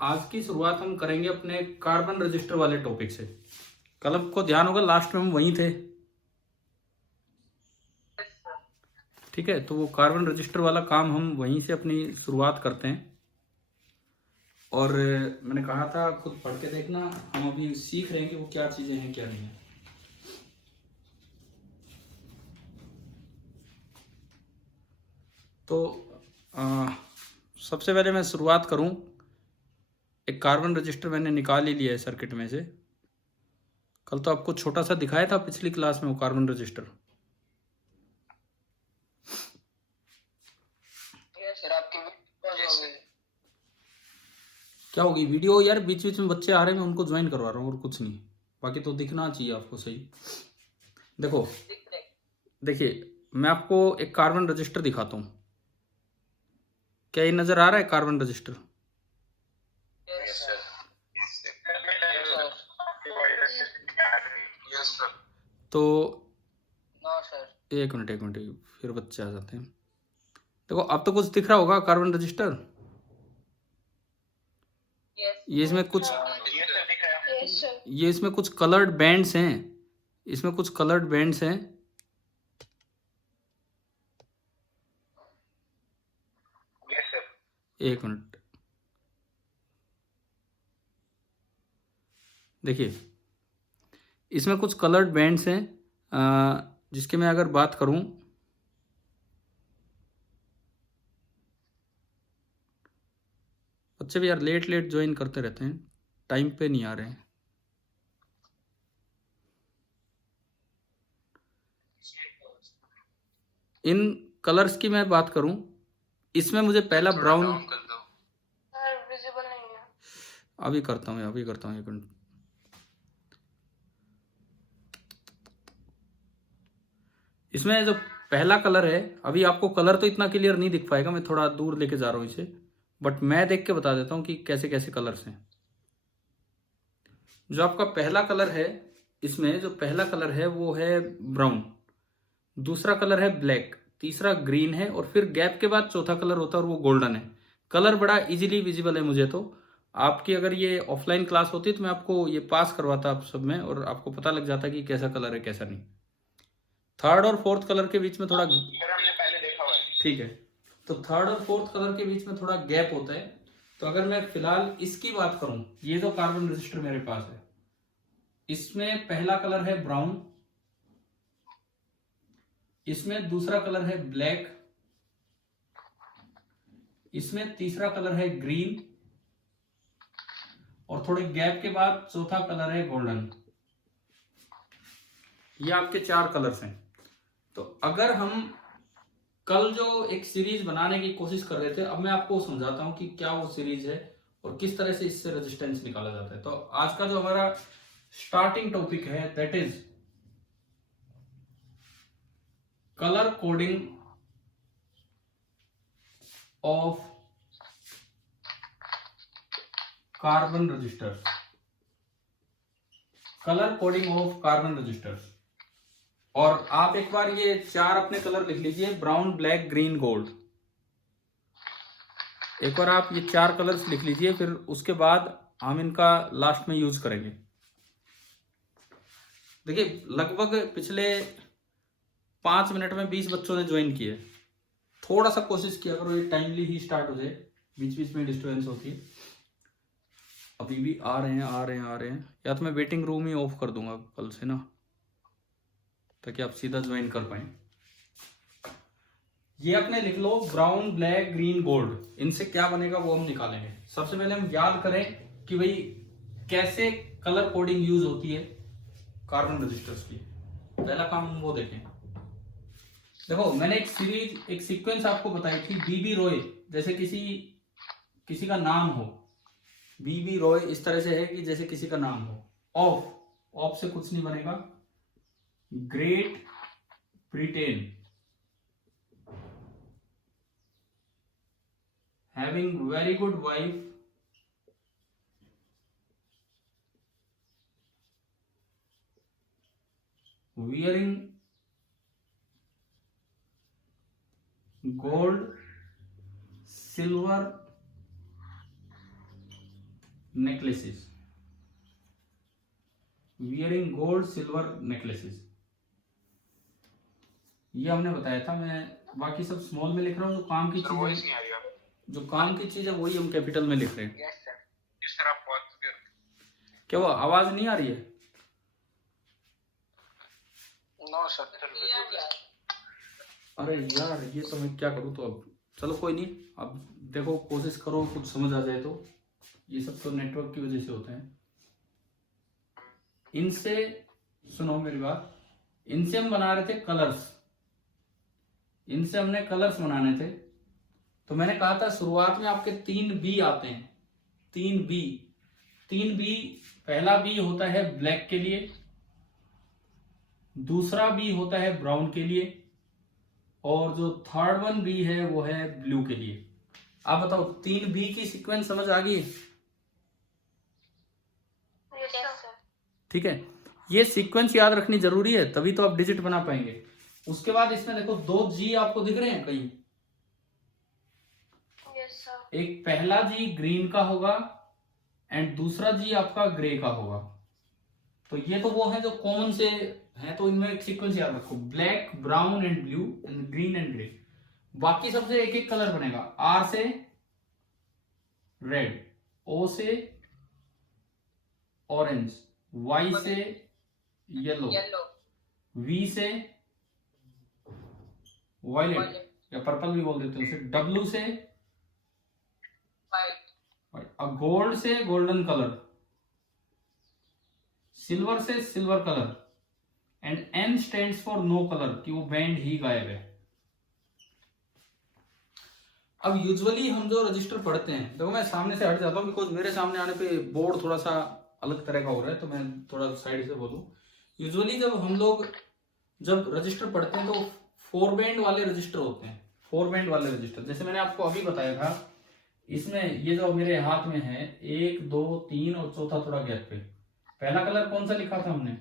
आज की शुरुआत हम करेंगे अपने कार्बन रजिस्टर वाले टॉपिक से। कल आपको ध्यान होगा लास्ट में हम वहीं थे, ठीक है। तो वो कार्बन रजिस्टर वाला काम हम वहीं से अपनी शुरुआत करते हैं। और मैंने कहा था खुद पढ़ के देखना, हम अभी सीख रहे हैं कि वो क्या चीज़ें हैं क्या नहीं है। तो आ, सबसे पहले मैं शुरुआत करूं, एक कार्बन रजिस्टर मैंने निकाल ही लिया है सर्किट में से। कल तो आपको छोटा सा दिखाया था पिछली क्लास में वो कार्बन रजिस्टर। सर आपकी क्या होगी वीडियो यार, बीच बीच में बच्चे आ रहे हैं, मैं उनको ज्वाइन करवा रहा हूँ और कुछ नहीं, बाकी तो दिखना चाहिए आपको सही। देखो, देखिए मैं आपको एक कार्बन रजिस्टर दिखाता हूँ। क्या ये नजर आ रहा है कार्बन रजिस्टर? तो एक मिनट फिर बच्चे आ जाते हैं। देखो अब तो कुछ दिख रहा होगा कार्बन रजिस्टर। ये इसमें कुछ कलर्ड बैंड्स हैं, इसमें कुछ कलर्ड बैंड्स हैं। एक मिनट देखिए, इसमें कुछ कलर्ड बैंड्स हैं, जिसकी मैं अगर बात करूं, बच्चे भी यार लेट लेट ज्वाइन करते रहते हैं, टाइम पे नहीं आ रहे हैं। इन कलर्स की मैं बात करूं, इसमें मुझे पहला ब्राउन, विजिबल नहीं है। अभी करता हूँ एक मिनट। इसमें जो पहला कलर है, अभी आपको कलर तो इतना क्लियर नहीं दिख पाएगा, मैं थोड़ा दूर लेके जा रहा हूँ इसे, बट मैं देख के बता देता हूँ कि कैसे कैसे कलर्स हैं। जो आपका पहला कलर है, इसमें जो पहला कलर है वो है ब्राउन, दूसरा कलर है ब्लैक, तीसरा ग्रीन है, और फिर गैप के बाद चौथा कलर होता है और वो गोल्डन है। कलर बड़ा इजीली विजिबल है मुझे तो। आपकी अगर ये ऑफलाइन क्लास होती तो मैं आपको ये पास करवाता आप सब में, और आपको पता लग जाता कि कैसा कलर है कैसा नहीं। थर्ड और फोर्थ कलर के बीच में थोड़ा, हमने पहले देखा हुआ है। ठीक है, तो थर्ड और फोर्थ कलर के बीच में थोड़ा गैप होता है। तो अगर मैं फिलहाल इसकी बात करूं, ये जो कार्बन रजिस्टर मेरे पास है, इसमें पहला कलर है ब्राउन, इसमें दूसरा कलर है ब्लैक, इसमें तीसरा कलर है ग्रीन, और थोड़े गैप के बाद चौथा कलर है गोल्डन। ये आपके चार कलर्स हैं। तो अगर हम कल जो एक सीरीज बनाने की कोशिश कर रहे थे, अब मैं आपको समझाता हूं कि क्या वो सीरीज है और किस तरह से इससे रेजिस्टेंस निकाला जाता है। तो आज का जो हमारा स्टार्टिंग टॉपिक है that is colour coding of carbon resistors. Colour coding of carbon resistors. और आप एक बार ये चार अपने कलर लिख लीजिए, ब्राउन ब्लैक ग्रीन गोल्ड। एक बार आप ये चार कलर्स लिख लीजिए, फिर उसके बाद हम इनका लास्ट में यूज करेंगे। देखिए लगभग पिछले 5 मिनट में 20 बच्चों ने ज्वाइन किए। थोड़ा सा कोशिश किया करो ये टाइमली ही स्टार्ट हो जाए, बीच बीच में डिस्टर्बेंस होती है। अभी भी आ रहे हैं, या तो मैं वेटिंग रूम ही ऑफ कर दूंगा कल से ना, ताकि आप सीधा ज्वाइन कर पाए। ये अपने लिख लो ब्राउन ब्लैक ग्रीन गोल्ड, इनसे क्या बनेगा वो हम निकालेंगे। सबसे पहले हम याद करें कि भाई कैसे कलर कोडिंग यूज होती है कार्बन रजिस्टर्स की। पहला काम हम वो देखें। देखो मैंने एक सीरीज, एक सीक्वेंस आपको बताई थी, बीबी रॉय, जैसे किसी का नाम हो, बीबी रॉय इस तरह से है कि जैसे किसी का नाम हो। ऑफ से कुछ नहीं बनेगा। Great Britain having very good wife, wearing gold, silver necklaces, wearing gold silver necklaces, ये हमने बताया था। मैं बाकी सब स्मॉल में लिख रहा हूँ, जो काम की चीज वॉइस है, नहीं आ रही है। जो काम की चीज है वही हम कैपिटल में लिख रहे हैं। Yes sir. जिस तरह आप बात कर रहे क्या वो आवाज नहीं आ रही है? No sir. अरे यार ये तो मैं क्या करूँ, तो अब चलो कोई नहीं, अब देखो कोशिश करो कुछ समझ आ जाए। तो ये सब तो नेटवर्क की वजह से होते हैं। इनसे सुनो मेरी बात, इनसे हम बना रहे थे कलर्स, इनसे हमने कलर्स बनाने थे। तो मैंने कहा था शुरुआत में आपके 3 बी आते हैं, 3 बी। 3 बी, पहला बी होता है ब्लैक के लिए, दूसरा बी होता है ब्राउन के लिए, और जो थर्ड वन बी है वो है ब्लू के लिए। आप बताओ 3 बी की सीक्वेंस समझ आ गई? ठीक है, ये सीक्वेंस याद रखनी जरूरी है, तभी तो आप डिजिट बना पाएंगे। उसके बाद इसमें देखो 2 जी आपको दिख रहे हैं कहीं? एक पहला जी ग्रीन का होगा एंड दूसरा जी आपका ग्रे का होगा। तो ये तो वो है जो कॉमन से है, तो इनमें एक सीक्वेंस याद रखो, black, brown and blue and green and grey. बाकी सबसे एक एक कलर बनेगा, आर से रेड, ओ से ऑरेंज, वाई से येलो, वी से वायलेट या पर्पल भी बोल देते हैं उसे, डब्ल्यू से गोल्ड से गोल्डन कलर, सिल्वर से silver colour and N stands for no colour, कि वो बैंड ही गायब है। अब यूजुअली हम जो रजिस्टर पढ़ते हैं, देखो मैं सामने से हट जाता हूँ बिकॉज मेरे सामने आने पे बोर्ड थोड़ा सा अलग तरह का हो रहा है, तो मैं थोड़ा साइड से बोलूं। यूजुअली जब हम लोग जब रजिस्टर पढ़ते हैं तो 4 बैंड वाले रजिस्टर होते हैं, 4 बैंड वाले रजिस्टर। जैसे मैंने आपको अभी बताया था, इसमें ये जो मेरे हाथ में है 1 2 3 और चौथा थोड़ा गैप पे। पहला कलर कौन सा लिखा था हमने?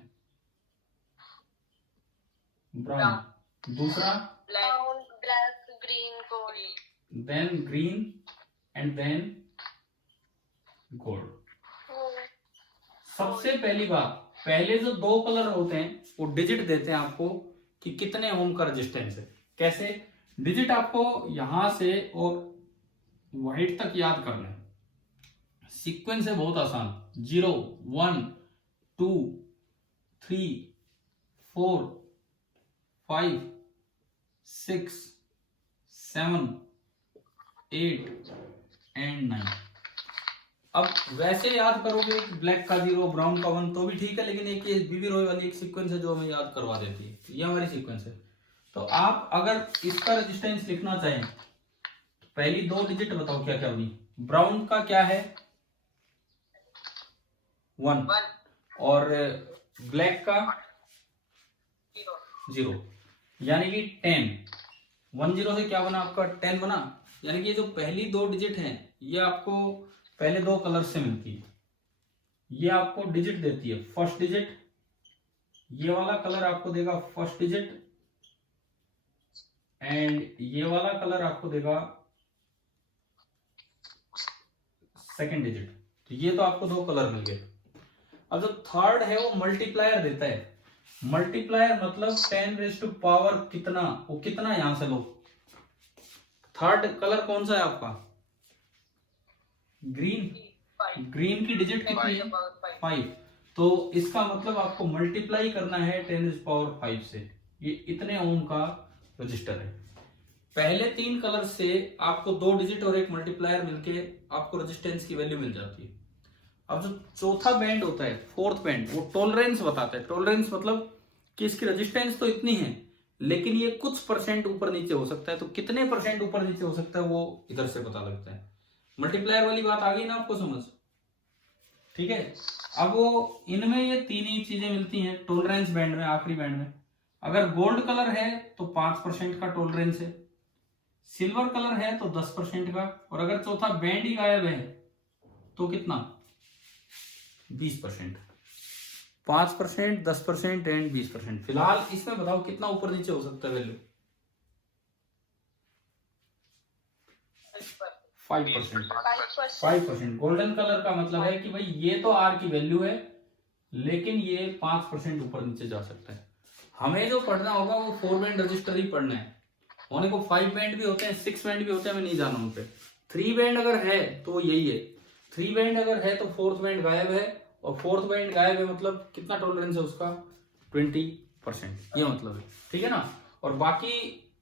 ब्राउन। दूसरा brown, black, green, gold, then green and then gold. सबसे पहली बात, पहले जो 2 कलर होते हैं वो डिजिट देते हैं आपको कि कितने ओम का रेजिस्टेंस है। कैसे? डिजिट आपको यहां से और व्हाइट तक याद करना है। सीक्वेंस है बहुत आसान, 0 1 2 3 4 5 6 7 8 एंड 9। अब वैसे याद करोगे ब्लैक का 0 ब्राउन का 1 तो भी ठीक है, लेकिन एक ये बीबी रॉय वाली एक सीक्वेंस है जो हमें याद करवा देती है, ये हमारी सीक्वेंस है। तो आप अगर इसका रेजिस्टेंस लिखना चाहें तो पहली 2 डिजिट बताओ क्या क्या हुई। ब्राउन का क्या है? 1 और ब्लैक का 0, यानी कि 10। 1 0 से क्या बना आपका? 10 बना। यानी कि ये जो पहली 2 डिजिट हैं ये आपको पहले 2 कलर से मिलती है, ये आपको डिजिट देती है। फर्स्ट डिजिट, ये वाला कलर आपको देगा फर्स्ट डिजिट एंड ये वाला कलर आपको देगा सेकंड डिजिट। तो ये तो आपको 2 कलर मिल गए। अब जो थर्ड है वो मल्टीप्लायर देता है। मल्टीप्लायर मतलब 10 रेज़ टू पावर कितना, वो कितना यहां से लो। थर्ड कलर कौन सा है आपका? ग्रीन। ग्रीन की डिजिट कितनी है? 5। तो इसका मतलब आपको मल्टीप्लाई करना है 10⁵ से। ये इतने ओम का रजिस्टर है। पहले 3 कलर से आपको 2 डिजिट और एक मल्टीप्लायर मिलके आपको रेजिस्टेंस की वैल्यू मिल जाती है। अब जो चौथा बैंड होता है, 4th बैंड, वो टॉलरेंस बताता है। टॉलरेंस मतलब कि इसकी रेजिस्टेंस तो इतनी है लेकिन ये कुछ परसेंट ऊपर नीचे हो सकता है। तो कितने परसेंट ऊपर नीचे हो सकता है वो इधर से पता लगता है। मल्टीप्लायर वाली बात आ गई ना आपको समझ? ठीक है। अब वो इनमें ये 3 ही चीजें मिलती हैं टॉलरेंस बैंड में, आखिरी बैंड में। अगर गोल्ड कलर है तो 5% का टॉलरेंस है, सिल्वर कलर है तो 10% का, और अगर चौथा बैंड ही गायब है तो कितना? 20%। 5%, 10% एंड 20%। फिलहाल इसमें बताओ कितना ऊपर नीचे हो सकता है वैल्यू? 5%। 5%। 5%। गोल्डन कलर का मतलब है कि भाई ये तो आर की वैल्यू है, लेकिन ये 5% ऊपर नीचे जा सकता है। हमें जो पढ़ना होगा वो 4 बैंड रजिस्टर ही पढ़ना है। होने को 5 बैंड भी होते हैं, 6 बैंड भी होते हैं, हमें नहीं जाना उन पे। 3 बैंड अगर है तो यही है। 3 बैंड अगर है तो 4th बैंड गायब है, और 4th बैंड गायब है मतलब कितना टॉलरेंस है उसका? 20%, ये मतलब है। ठीक है ना। और बाकी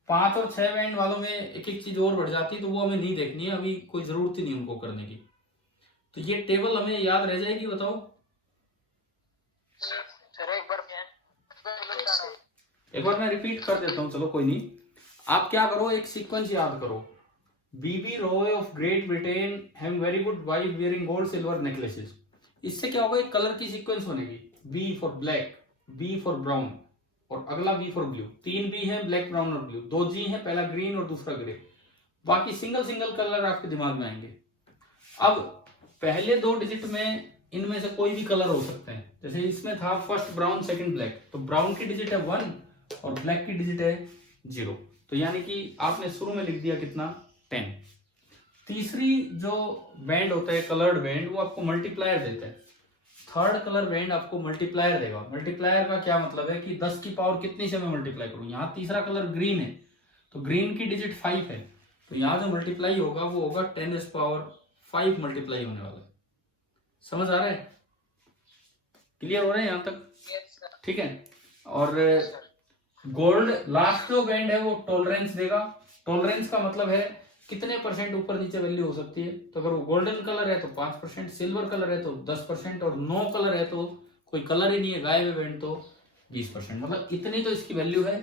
5 और 6 बैंड वालों में एक एक चीज और बढ़ जाती है, तो वो हमें नहीं देखनी है, अभी कोई जरूरत ही नहीं उनको करने की। तो ये टेबल हमें याद रह जाएगी, बताओ। सर एक बार मैं रिपीट कर देता हूँ, चलो कोई नहीं। आप क्या करो, एक सीक्वेंस याद करो। B B Roy of Great Britain have very good wife wearing gold silver necklaces. इससे क्या होगा, एक कलर की सीक्वेंस बनेगी। B for black, B for brown, और अगला बी फॉर ब्लू। 3 बी है, ब्लैक ब्राउन और ब्लू। 2 जी है, पहला ग्रीन और दूसरा ग्रे। बाकी सिंगल सिंगल कलर आपके दिमाग में आएंगे। अब पहले 2 डिजिट में इनमें से कोई भी कलर हो सकते हैं। जैसे इसमें था फर्स्ट ब्राउन सेकंड ब्लैक, तो ब्राउन की डिजिट है 1 और ब्लैक की डिजिट है 0। तो यानी कि आपने शुरू में लिख दिया कितना, 10। तीसरी जो बैंड होता है कलर्ड बैंड, वो आपको मल्टीप्लायर देता है। थर्ड कलर बैंड आपको मल्टीप्लायर देगा। मल्टीप्लायर का क्या मतलब है कि 10 की पावर कितनी से मैं मल्टीप्लाई करूं। यहाँ तीसरा कलर ग्रीन है, तो ग्रीन की डिजिट 5 है, तो यहाँ जो मल्टीप्लाई होगा वो होगा 10⁵ मल्टीप्लाई होने वाला है। समझ आ रहा है? क्लियर हो रहा है यहाँ तक? ठीक है। और गोल्ड लास्ट जो बैंड है वो टॉलरेंस देगा। टॉलरेंस का मतलब है कितने परसेंट ऊपर नीचे वैल्यू हो सकती है। तो अगर वो गोल्डन कलर है तो 5%, सिल्वर कलर है तो 10%, और नो कलर है तो कोई कलर ही नहीं है, गायब है बैंड, तो 20%। मतलब इतनी तो इसकी वैल्यू है।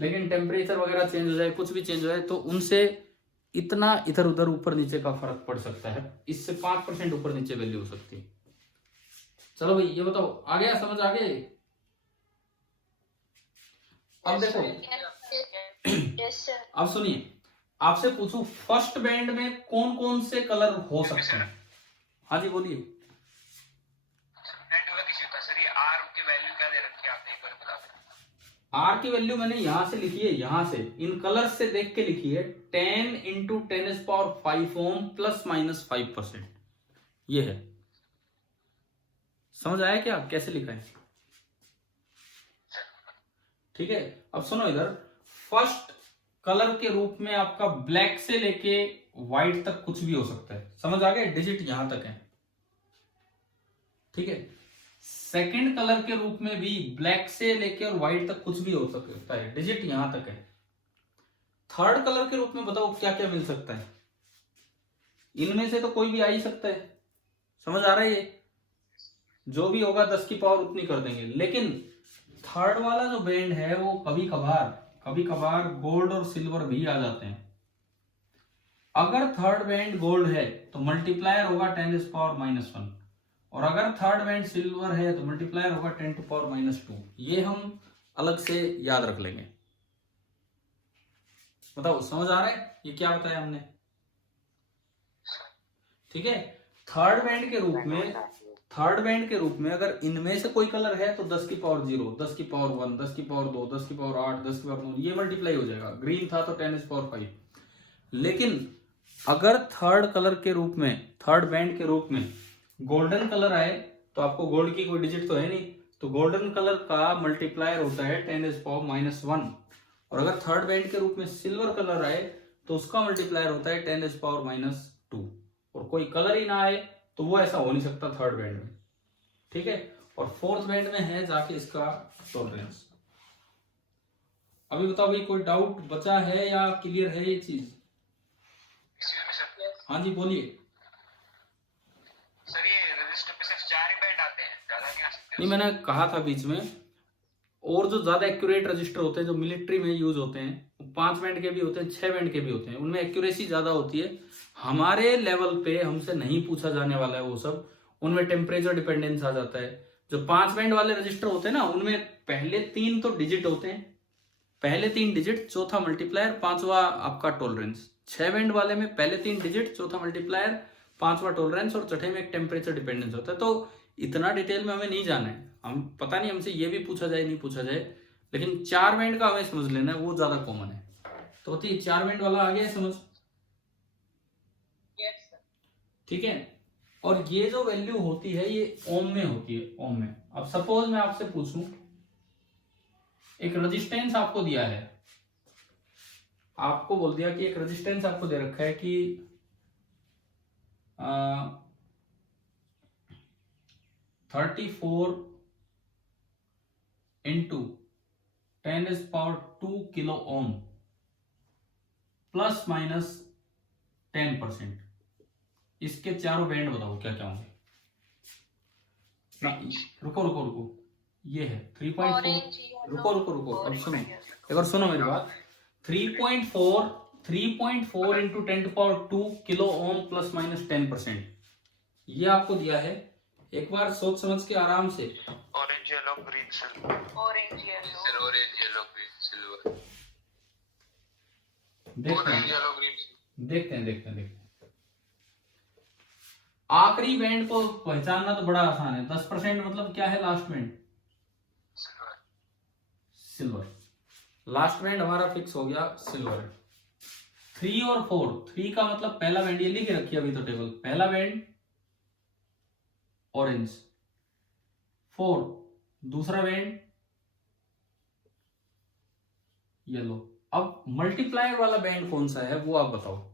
लेकिन टेम्परेचर वगैरह चेंज हो जाए, कुछ भी चेंज हो जाए, तो उनसे इतना इधर उधर ऊपर नीचे का फर्क पड़ सकता है। इससे 5% ऊपर नीचे वैल्यू हो सकती है। चलो भाई ये बताओ, आ गया समझ? आ गए? अब देखो, अब सुनिए, आपसे पूछूं फर्स्ट बैंड में कौन कौन से कलर हो सकते हैं? हाँ जी बोलिए। सर ये आर की वैल्यू क्या दे रखी है आपने, एक बार बता दें। आर की वैल्यू मैंने यहां से लिखी है, यहां से इन कलर्स से देख के लिखी है। 10 × 10⁵ ओम ±5%, ये है। समझ आया क्या कैसे लिखा है? ठीक है। अब सुनो इधर, फर्स्ट कलर के रूप में आपका ब्लैक से लेके व्हाइट तक कुछ भी हो सकता है। समझ आ गया? डिजिट यहां तक है। ठीक है। सेकंड कलर के रूप में भी ब्लैक से लेके और व्हाइट तक कुछ भी हो सकता है, डिजिट यहां तक है। थर्ड कलर के रूप में बताओ क्या क्या मिल सकता है? इनमें से तो कोई भी आ ही सकता है। समझ आ रहा है? ये जो भी होगा 10 की पावर उतनी कर देंगे। लेकिन थर्ड वाला जो बैंड है वो कभी कभार गोल्ड और सिल्वर भी आ जाते हैं। अगर थर्ड बैंड गोल्ड है तो मल्टीप्लायर होगा 10⁻⁻1, और अगर थर्ड बैंड सिल्वर है तो मल्टीप्लायर होगा 10⁻²। ये हम अलग से याद रख लेंगे। बताओ समझ आ रहा है ये क्या बताया हमने? ठीक है। थर्ड बैंड के रूप में अगर इनमें से कोई कलर है तो 10 की पावर 0, 10 की पावर 1, 10 की पावर 2, 10 की पावर 8, 10 की पावर 9, ये मल्टीप्लाई हो जाएगा। ग्रीन था तो 10⁵ लेकिन अगर थर्ड बैंड के रूप में गोल्डन कलर आए, तो आपको गोल्ड की कोई डिजिट तो है नहीं, तो गोल्डन कलर का मल्टीप्लायर होता है 10⁻⁻1। और अगर थर्ड बैंड के रूप में सिल्वर कलर आए तो उसका मल्टीप्लायर होता है 10⁻²। और कोई कलर ही ना आए तो वो ऐसा हो नहीं सकता थर्ड बैंड में। ठीक है। और फोर्थ बैंड में है जाके इसका टॉलरेंस। अभी बताओ भाई, कोई डाउट बचा है या क्लियर है ये चीज? हाँ जी बोलिए। सर ये रजिस्टर पे सिर्फ 4 ही बैंड आते हैं, ज्यादा नहीं आ सकते? नहीं, मैंने कहा था बीच में, और जो ज्यादा एक्यूरेट रजिस्टर होते हैं जो मिलिट्री में यूज होते हैं, 5 बैंड के भी होते हैं, 6 बैंड के भी होते हैं, उनमें एक्यूरेसी ज्यादा होती है। हमारे लेवल पे हमसे नहीं पूछा जाने वाला है वो सब। उनमें टेम्परेचर डिपेंडेंस आ जाता है। जो 5 बैंड वाले रजिस्टर होते हैं ना, उनमें पहले 3 तो डिजिट होते हैं, पहले 3 डिजिट, चौथा मल्टीप्लायर, पांचवा आपका टॉलरेंस। 6 बैंड वाले में पहले 3 डिजिट, चौथा मल्टीप्लायर, पांचवा टॉलरेंस, और छठे में एक टेम्परेचर डिपेंडेंस होता है। तो इतना डिटेल में हमें नहीं जाना है। हम पता नहीं हमसे ये भी पूछा जाए नहीं पूछा जाए, लेकिन 4 बैंड का हमें समझ लेना है, वो ज्यादा कॉमन है। तो 4 बैंड वाला आ गया समझ? ठीक है। और ये जो वैल्यू होती है ये ओम में होती है, ओम में। अब सपोज मैं आपसे पूछूं, एक रेजिस्टेंस आपको दिया है, आपको बोल दिया कि एक रेजिस्टेंस आपको दे रखा है कि 34 into 10⁻² kilo ohm plus minus 10%। इसके चारों बैंड बताओ क्या क्या होंगे। रुको रुको रुको, ये है 3.4। रुको अब सुनो, एक बार सुनो मेरी बात। 3.4 into 10⁻² kilo ohm plus minus 10%, ये आपको दिया है। एक बार सोच समझ के आराम से। Orange yellow green silver, orange yellow green silver, देखते हैं। आखिरी बैंड को पहचानना तो बड़ा आसान है। 10% मतलब क्या है? Last band silver. Last band हमारा फिक्स हो गया, सिल्वर। 3 और 4, 3 का मतलब पहला बैंड, ये लिख के रखिए अभी तो टेबल। पहला बैंड ऑरेंज, 4 दूसरा बैंड येलो। अब मल्टीप्लायर वाला बैंड कौन सा है वो आप बताओ।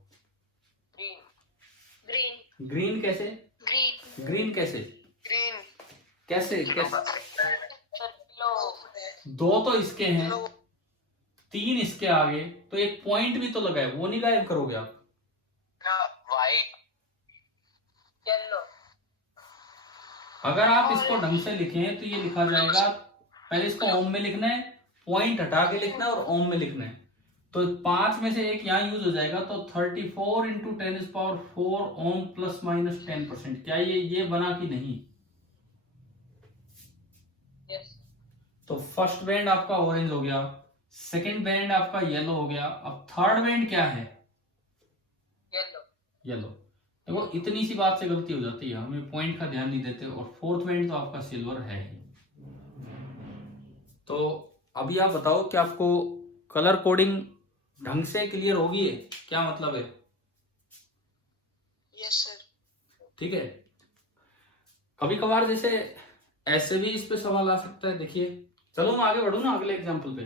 ग्रीन कैसे? ग्रीन कैसे? कैसे? दो तो इसके हैं, 3 इसके आगे, तो एक पॉइंट भी तो लगा है, वो नहीं गायब करोगे आप? White yellow. अगर आप इसको ढंग से लिखें तो ये लिखा जाएगा, पहले इसको ओम में लिखना है, पॉइंट हटा के लिखना है और ओम में लिखना है। तो 5 में से एक यहाँ यूज हो जाएगा, तो 34 इंटू 10⁻4 ओम प्लस माइनस 10%। क्या ये बना कि नहीं? yes. तो फर्स्ट बैंड आपका ऑरेंज हो गया, सेकंड बैंड आपका येलो हो गया। अब थर्ड बैंड क्या है? येलो। देखो इतनी सी बात से गलती हो जाती है, हमें पॉइंट का ध्यान नहीं देते। और फोर्थ बैंड तो आपका सिल्वर है ही। तो अभी आप बताओ कि आपको कलर कोडिंग ढंग से क्लियर होगी है? क्या मतलब है? Yes sir. ठीक है। कभी कभार जैसे ऐसे भी इस पे सवाल आ सकता है। देखिए, चलो मैं आगे बढ़ू ना अगले एग्जांपल पे।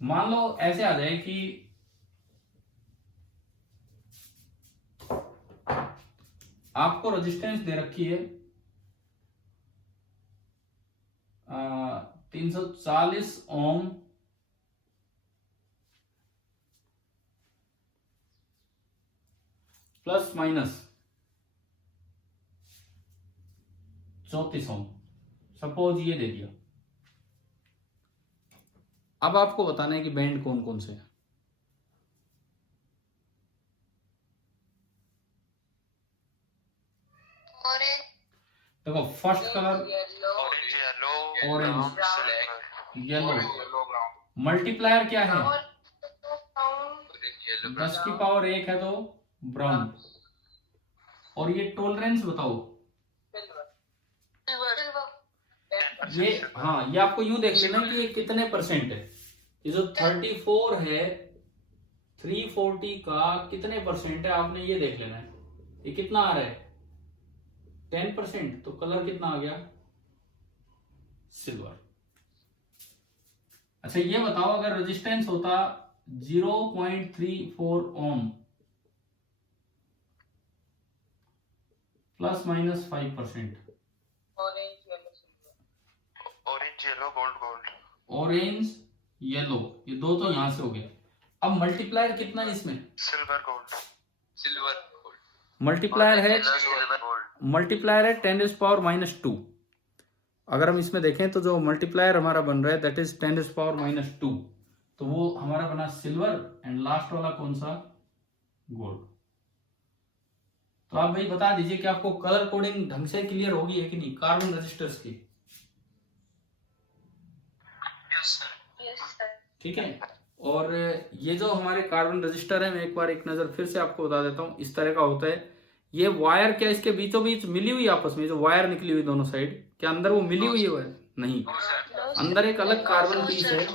मान लो ऐसे आ जाए कि आपको रेजिस्टेंस दे रखी है 340 ओम प्लस माइनस 34 ओम, सपोज ये दे दिया। अब आपको बताना है कि बैंड कौन कौन से हैं। देखो first colour orange, yellow. Multiplier क्या है? 10 की पावर 1 है तो ब्राउन। और ये टॉलरेंस बताओ। ये हाँ, ये आपको यूं देख लेना कि ये कितने परसेंट है। ये जो 34 है 340 का कितने परसेंट है, आपने ये देख लेना है। ये कितना आ रहा है? 10%। तो कलर कितना आ गया? सिल्वर। अच्छा ये बताओ, अगर रेजिस्टेंस होता 0.34 ohm plus minus 5%। Orange yellow gold. Orange yellow, ये दो तो यहां से हो गए। अब मल्टीप्लायर कितना है इसमें? Silver gold. मल्टीप्लायर है 10⁻²। अगर हम इसमें देखें तो जो मल्टीप्लायर हमारा बन रहा है दैट इज 10⁻², तो वो हमारा बना सिल्वर। एंड लास्ट वाला कौन सा? गोल्ड। तो आप भाई बता दीजिए कि आपको कलर कोडिंग ढंग से क्लियर होगी है कि नहीं कार्बन रजिस्टर्स की? Yes sir. ठीक है। और ये जो हमारे कार्बन रजिस्टर है, मैं एक बार एक नजर फिर से आपको बता देता हूं। इस तरह का होता है। ये वायर क्या इसके बीचों बीच मिली हुई आपस में, जो वायर निकली हुई दोनों साइड, क्या अंदर वो मिली हुई है? नहीं, अंदर एक अलग कार्बन पीस है,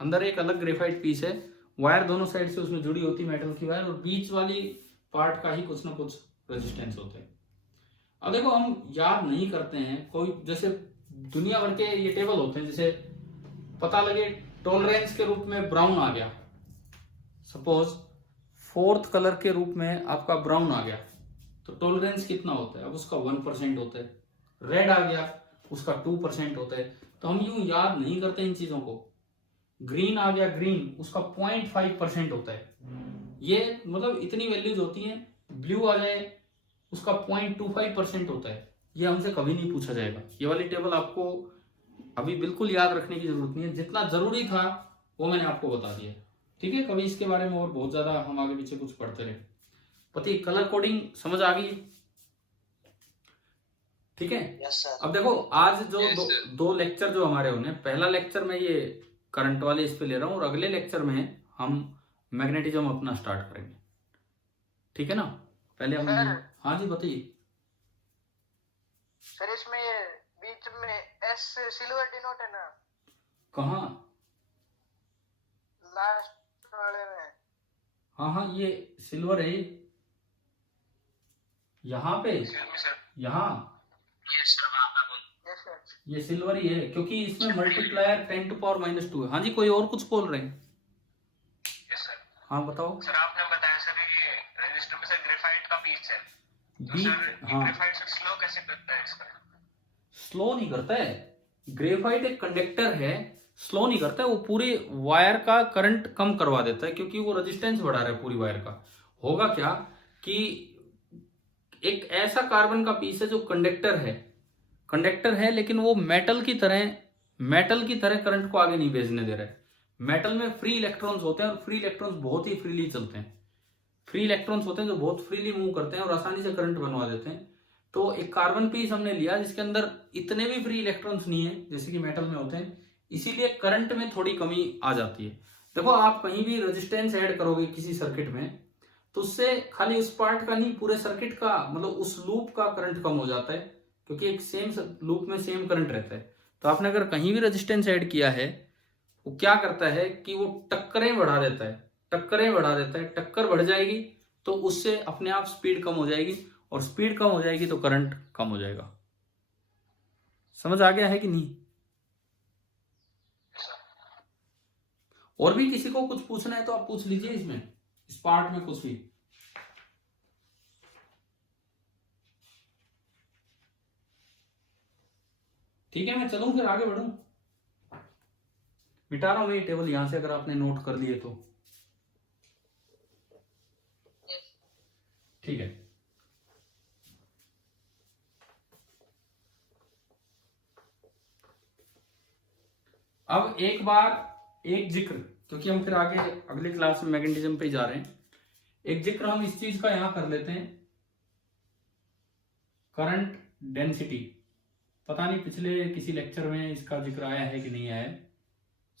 अंदर एक अलग ग्रेफाइट पीस है, वायर दोनों साइड से उसमें जुड़ी होती है, मेटल की वायर, और बीच वाली पार्ट का ही कुछ ना कुछ रेजिस्टेंस होता है। अब देखो हम याद नहीं करते हैं, कोई जैसे दुनिया भर के ये टेबल होते हैं, जैसे पता लगे टॉलरेंस के रूप में ब्राउन आ गया, सपोज फोर्थ कलर के रूप में आपका ब्राउन आ गया, तो टॉलरेंस कितना होता है, अब उसका 1% होता है। रेड आ गया, उसका 2% होता है। तो हम यूं याद नहीं करते इन चीजों को। ग्रीन आ गया, ग्रीन, उसका 0.5% होता है। ये मतलब इतनी वैल्यूज होती हैं। ब्लू आ जाए, उसका 0.25% होता है। ये हमसे कभी नहीं पूछा जाएगा। ये वाली टेबल आपको अभी बिल्कुल याद रखने की जरूरत नहीं है, जितना जरूरी था वो मैंने आपको बता दिया। ठीक है, कभी इसके बारे में और बहुत ज्यादा हम आगे पीछे कुछ पढ़ते रहे। पति कलर कोडिंग समझ आ गई? ठीक है। Yes sir. अब देखो आज जो Yes, दो लेक्चर जो हमारे होने, पहला लेक्चर में ये करंट वाले इस पे ले रहा हूँ, और अगले लेक्चर में हम मैग्नेटिज्म अपना स्टार्ट करेंगे। ठीक है ना? पहले हम सर। हाँ जी बताइए। सर इसमें बीच में एस सिल्वर डिनोट है ना? कहाँ? लास्ट वाले में। हाँ हाँ, ये सिल्वर है। यहाँ पे, यहाँ यस सर। ये सिल्वर ही है, क्योंकि इसमें मल्टीप्लायर 10⁻⁻2 है। हाँ जी, कोई और कुछ बोल रहे हैं? Yes sir. हाँ बताओ। सर आपने बताया सर ये रजिस्टर में सर ग्रेफाइट का पीस है, तो बीच, सर हाँ, ग्रेफाइट सर स्लो कैसे करता है इसका? स्लो नहीं करता है। ग्रेफाइट एक कंडक्टर है, स्लो नहीं करता है। वो पूरी वायर का करंट कम करवा देता है, क्योंकि वो रेजिस्टेंस बढ़ा रहा है पूरी वायर का। होगा क्या कि एक ऐसा कार्बन का पीस है जो कंडक्टर है, लेकिन वो मेटल की तरह करंट को आगे नहीं भेजने दे रहा है। मेटल में फ्री इलेक्ट्रॉन्स होते हैं, और फ्री इलेक्ट्रॉन्स बहुत ही फ्रीली चलते हैं। फ्री इलेक्ट्रॉन्स होते हैं जो बहुत फ्रीली मूव करते हैं और आसानी से करंट बनवा देते हैं। तो एक कार्बन पीस हमने लिया जिसके अंदर इतने भी फ्री इलेक्ट्रॉन्स नहीं है जैसे कि मेटल में होते हैं, इसीलिए करंट में थोड़ी कमी आ जाती है। देखो आप कहीं भी रेजिस्टेंस ऐड करोगे किसी सर्किट में, तो उससे खाली उस पार्ट का नहीं, पूरे सर्किट का, मतलब उस लूप का करंट कम हो जाता है, क्योंकि एक सेम लूप में सेम करंट रहता है। तो आपने अगर कहीं भी रेजिस्टेंस ऐड किया है, वो क्या करता है कि वो टक्करें बढ़ा देता है, टक्कर बढ़ जाएगी तो उससे अपने आप स्पीड कम हो जाएगी, और स्पीड कम हो जाएगी तो करंट कम हो जाएगा। समझ आ गया है कि नहीं? और भी किसी को कुछ पूछना है तो आप पूछ लीजिए इसमें, इस पार्ट में कुछ भी। ठीक है, मैं चलूं फिर आगे बढ़ूं? मिटा रहा हूं मैं ये टेबल यहां से, अगर आपने नोट कर लिए तो। ठीक है। अब एक जिक्र, क्योंकि हम फिर आगे अगली क्लास में मैग्नेटिज्म पे ही जा रहे हैं, एक जिक्र हम इस चीज का यहां कर लेते हैं, करंट डेंसिटी। पता नहीं पिछले किसी लेक्चर में इसका जिक्र आया है कि नहीं आया है।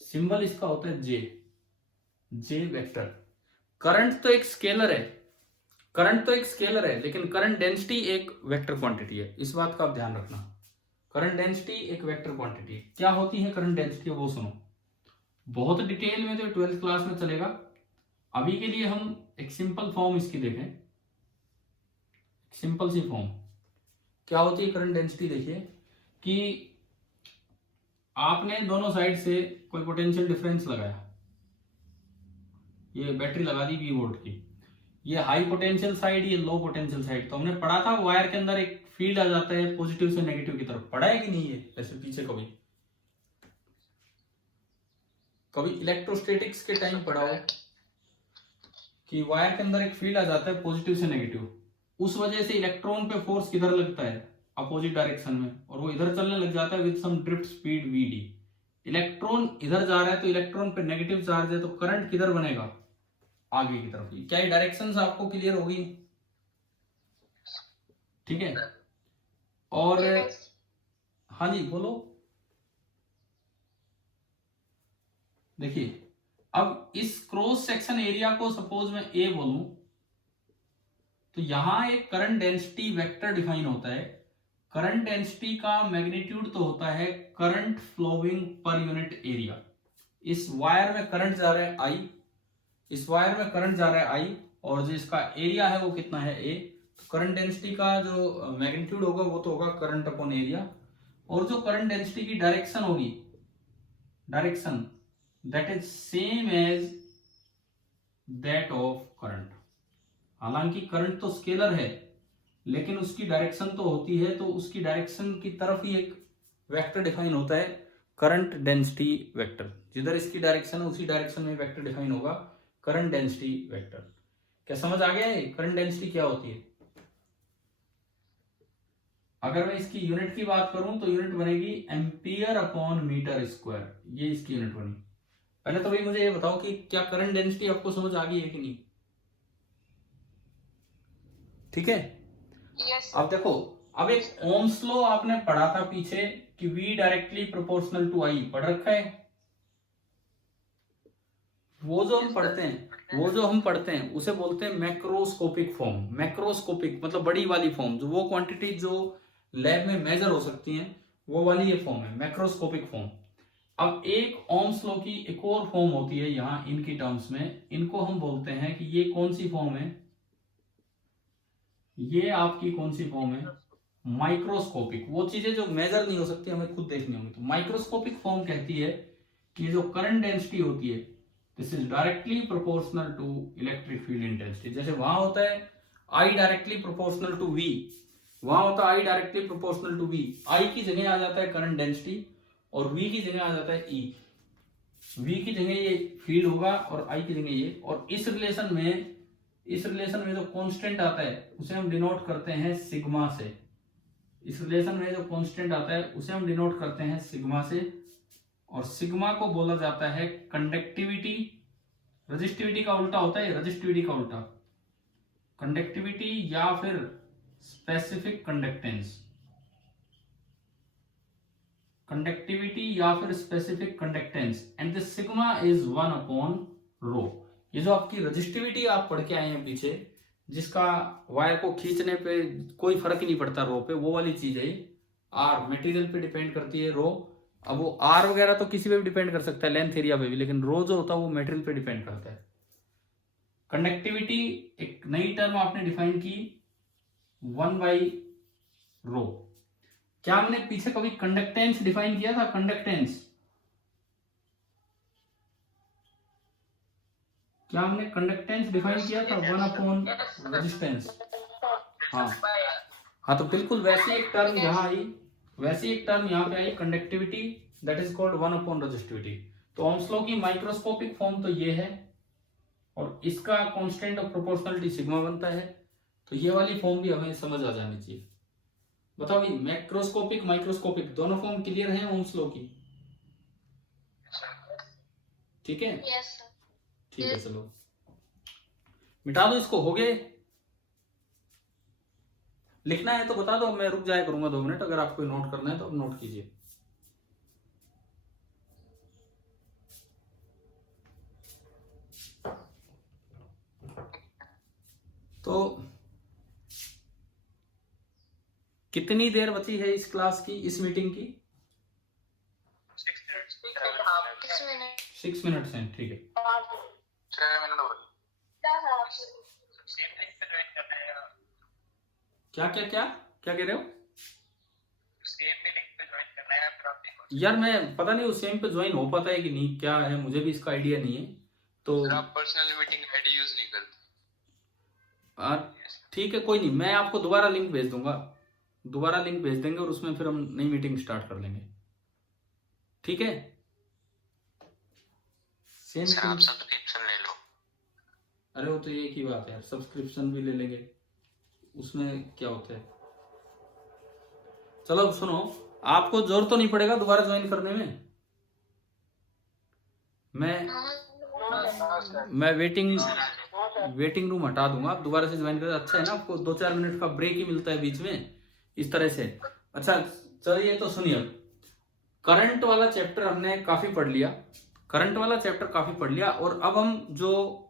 सिंबल इसका होता है जे वेक्टर। करंट तो एक स्केलर है, लेकिन करंट डेंसिटी एक वेक्टर क्वांटिटी है। इस बात का आप ध्यान रखना, करंट डेंसिटी एक वेक्टर क्वांटिटी है। क्या होती है करंट डेंसिटी, वो सुनो। बहुत डिटेल में तो 12th क्लास में चलेगा। अभी के लिए हम एक सिंपल फॉर्म इसकी देखें, सिंपल सी फॉर्म। क्या होती है करंट डेंसिटी? देखिए कि आपने दोनों साइड से कोई पोटेंशियल डिफरेंस लगाया, ये बैटरी लगा दी 20 वोल्ट की, ये हाई पोटेंशियल साइड, ये लो पोटेंशियल साइड। तो हमने पढ़ा था वायर के अंदर एक फील्ड आ जाता है पॉजिटिव से नेगेटिव की तरफ। पढ़ा है कि नहीं है ऐसे पीछे? कभी इलेक्ट्रोस्टैटिक्स के टाइम पढ़ा हो कि वायर के अंदर एक फील्ड आ जाता है पॉजिटिव से नेगेटिव, उस वजह से इलेक्ट्रॉन पे फोर्स किधर लगता है? अपोजिट डायरेक्शन में, और वो इधर चलने लग जाता है with some drift speed vd। Electron इधर जा रहा है तो इलेक्ट्रॉन पे नेगेटिव चार्ज है, तो करंट किधर बनेगा? आगे की तरफ। क्या ये डायरेक्शंस आपको क्लियर होगी? ठीक है। और हाँ जी बोलो। देखिए अब इस क्रॉस सेक्शन एरिया को सपोज मैं ए बोलूं, तो यहां एक करंट डेंसिटी वेक्टर डिफाइन होता है। करंट डेंसिटी का मैग्नीट्यूड तो होता है current flowing per unit area. इस वायर में करंट जा रहा है I, इस वायर में करंट जा रहा है आई, और जो इसका एरिया है वो कितना है ए। तो करंट डेंसिटी का जो मैग्नीट्यूड होगा वो तो होगा करंट अपॉन एरिया, और जो करंट डेंसिटी की डायरेक्शन होगी, direction that is same as that of current. हालांकि करंट तो स्केलर है, लेकिन उसकी डायरेक्शन तो होती है, तो उसकी डायरेक्शन की तरफ ही एक वेक्टर डिफाइन होता है, करंट डेंसिटी वेक्टर। जिधर इसकी डायरेक्शन है उसी डायरेक्शन में वेक्टर डिफाइन होगा, करंट डेंसिटी वेक्टर। क्या समझ आ गया है करंट डेंसिटी क्या होती है? अगर मैं इसकी यूनिट की बात करूं तो यूनिट बनेगी एम्पियर अपॉन मीटर स्क्वायर, ये इसकी यूनिट बनी। पहले तो भाई मुझे ये बताओ कि क्या करंट डेंसिटी आपको समझ आ गई है कि नहीं? ठीक है। यस अब देखो, अब एक ओम्स लॉ आपने पढ़ा था पीछे कि V directly proportional to I, पढ़ रखा है? वो जो हम पढ़ते हैं उसे बोलते हैं मैक्रोस्कोपिक फॉर्म। मैक्रोस्कोपिक मतलब बड़ी वाली फॉर्म, जो वो क्वांटिटी जो लैब में मेजर हो सकती हैं, वो वाली ये फॉर्म है, मैक्रोस्कोपिक फॉर्म। अब एक ओम्स लॉ की एक और फॉर्म होती है यहां इनकी टर्म्स में, इनको हम बोलते हैं कि ये कौन सी फॉर्म है, ये आपकी कौन सी फॉर्म है? माइक्रोस्कोपिक। वो चीजें जो मेजर नहीं हो सकती हमें खुद देखनी होंगी। तो माइक्रोस्कोपिक फॉर्म कहती है कि जो करंट डेंसिटी होती है this is directly proportional to electric field intensity. जैसे वहां होता है I directly proportional to V, वहां होता है I directly proportional to V। I की जगह आ जाता है करंट डेंसिटी और V की जगह आ जाता है E। V की जगह ये फील्ड होगा और I की जगह ये, और इस रिलेशन में जो कांस्टेंट आता है उसे हम डिनोट करते हैं सिग्मा से। इस रिलेशन में जो कांस्टेंट आता है उसे हम डिनोट करते हैं सिग्मा से, और सिग्मा को बोला जाता है कंडक्टिविटी। रजिस्टिविटी का उल्टा होता है, रजिस्टिविटी का उल्टा कंडक्टिविटी या फिर स्पेसिफिक कंडक्टेंस। कंडक्टिविटी या फिर specific conductance, and the sigma is 1 upon rho. ये जो आपकी रजिस्टिविटी आप पढ़ के आए हैं पीछे, जिसका वायर को खींचने पे कोई फर्क ही नहीं पड़ता रो पे, वो वाली चीज है। आर मटेरियल पे डिपेंड करती है रो। अब वो आर वगैरह तो किसी पे भी डिपेंड कर सकता है, लेंथ एरिया पे भी, लेकिन रो जो होता है वो मटेरियल पे डिपेंड करता है। कंडक्टिविटी एक नई टर्म आपने डिफाइन की 1 बाई रो। क्या हमने पीछे कभी कंडक्टेंस डिफाइन किया था? कंडक्टेंस क्या हमने कंडक्टेंस डिफाइन किया था? 1 अपॉन रेजिस्टेंस। हाँ तो बिल्कुल वैसी एक टर्म यहाँ आई, वैसी एक टर्म यहाँ पे आई conductivity, that is called 1 upon resistivity. तो ओम्स लॉ की माइक्रोस्कोपिक फॉर्म तो ये है, और इसका कांस्टेंट ऑफ प्रोपोर्शनलिटी सिग्मा बनता है। तो ये वाली फॉर्म भी हमें समझ आ जानी चाहिए। बताओ भाई, मैक्रोस्कोपिक माइक्रोस्कोपिक दोनों फॉर्म क्लियर हैं ओम्स लॉ की? ठीक है, ठीक है, चलो मिटा दो इसको। हो गए? लिखना है तो बता दो, मैं रुक जाया करूंगा 2 मिनट। अगर आपको नोट करना है तो नोट कीजिए। तो कितनी देर बची है इस क्लास की, इस मीटिंग की? 6 मिनट्स हैं, ठीक है। क्या क्या क्या क्या कह रहे हो? यार मैं पता नहीं उस सेम पे ज्वाइन हो पाता है कि नहीं, क्या है मुझे भी इसका आइडिया नहीं है। तो आप पर्सनल मीटिंग आईडी यूज नहीं करते? ठीक है, कोई नहीं, मैं आपको दोबारा लिंक भेज दूंगा, दोबारा लिंक भेज देंगे और उसमें फिर हम नई मीटिंग स्टार्ट कर लेंगे। ठीक है, सेम आप सब्सक्रिप्शन ले लो। अरे वो तो एक ही बात है यार, सब्सक्रिप्शन भी ले लेंगे, उसमें क्या होता है। चलो अब सुनो, आपको जोर तो नहीं पड़ेगा दोबारा ज्वाइन करने में। मैं वेटिंग रूम हटा दूंगा, आप दोबारा से ज्वाइन कर। अच्छा है ना, आपको 2-4 मिनट का ब्रेक ही मिलता है बीच में, इस तरह से। अच्छा चलिए, तो सुनिए, करंट वाला चैप्टर हमने काफी पढ़ लिया, करंट वाला चैप्टर काफी पढ़ लिया। और अब हम जो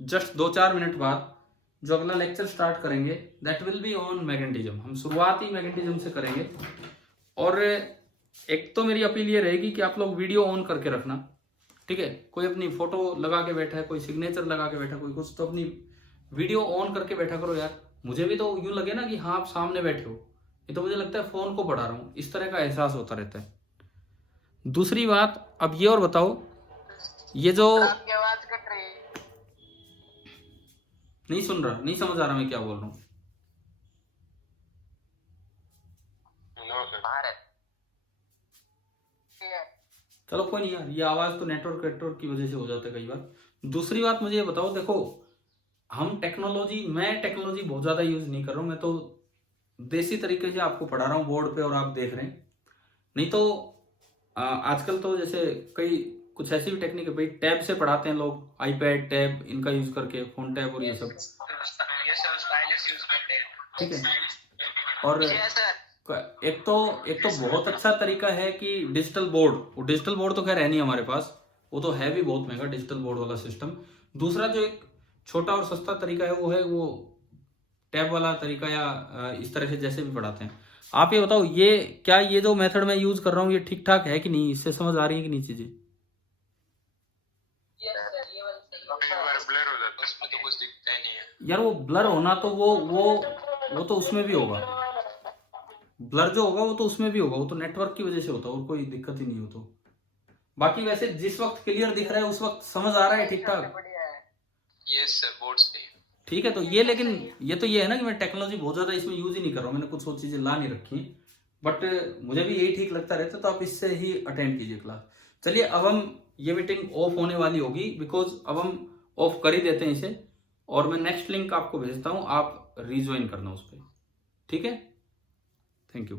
जस्ट 2-4 मिनट बाद जो अगला लेक्चर स्टार्ट करेंगे that will be on magnetism. हम शुरुआत ही मैग्नेटिज्म से करेंगे। और एक तो मेरी अपील ये रहेगी कि आप लोग वीडियो ऑन करके रखना, ठीक है, कोई अपनी फोटो लगा के बैठा है, कोई सिग्नेचर लगा के बैठा है, कोई कुछ, तो अपनी वीडियो ऑन करके बैठा करो यार। मुझे भी तो यूं लगे ना कि हाँ आप सामने बैठे हो, ये तो मुझे लगता है फोन को बढ़ा रहा हूँ, इस तरह का एहसास होता रहता है। दूसरी बात, अब ये और बताओ, ये जो आपकी आवाज कट रही है। नहीं सुन रहा, नहीं समझ आ रहा मैं क्या बोल रहा हूँ। भारत चलो कोई नहीं यार, ये आवाज तो नेटवर्क की वजह से हो जाता है कई बार। दूसरी बात मुझे ये बताओ, देखो मैं टेक्नोलॉजी बहुत ज्यादा यूज नहीं कर रहा हूँ, मैं तो देसी तरीके से आपको पढ़ा रहा हूँ बोर्ड पे और आप देख रहे हैं। नहीं तो आजकल तो जैसे कई कुछ ऐसी भी टेक्निक है भाई, टैब से पढ़ाते हैं लोग, आईपैड टैब इनका यूज करके, फोन टैब और ये सब, ये सब स्टाइलिश यूज करते हैं। ठीक है। और यस सर। एक तो बहुत अच्छा तरीका है कि डिजिटल बोर्ड, वो डिजिटल बोर्ड तो खैर है नहीं हमारे पास, वो तो है भी बहुत महंगा डिजिटल बोर्ड वाला सिस्टम। दूसरा जो एक छोटा और सस्ता तरीका है वो टैब वाला तरीका, या इस तरह से जैसे भी पढ़ाते हैं। आप ये बताओ, ये क्या ये जो मेथड मैं यूज कर रहा हूँ ये ठीक ठाक है कि नहीं, इससे समझ आ रही है कि नहीं चीजें? ब्लर हो जाता है, उसमें तो कुछ दिखता ही नहीं है यार वो ब्लर होना तो वो तो उसमें भी होगा, ब्लर जो होगा वो तो उसमें भी होगा, वो तो नेटवर्क की वजह से होता है और कोई दिक्कत ही नहीं हो। तो बाकी वैसे जिस वक्त क्लियर दिख रहा है उस वक्त समझ आ रहा है ठीक ठाक। यस सर, बोर्ड से ठीक है, तो ये लेकिन ये है ना कि मैं टेक्नोलॉजी बहुत ज्यादा इसमें यूज ही नहीं कर रहा हूँ, मैंने कुछ और चीजें ला नहीं रखी, बट मुझे भी यही ठीक लगता रहता, तो आप इससे ही अटेंड कीजिए क्लास। चलिए अब हम, ये मीटिंग ऑफ होने वाली होगी, बिकॉज अब हम ऑफ कर ही देते हैं इसे, और मैं नेक्स्ट लिंक आपको भेजता हूँ, आप रिज्वाइन करना उस पर, ठीक है। Thank you.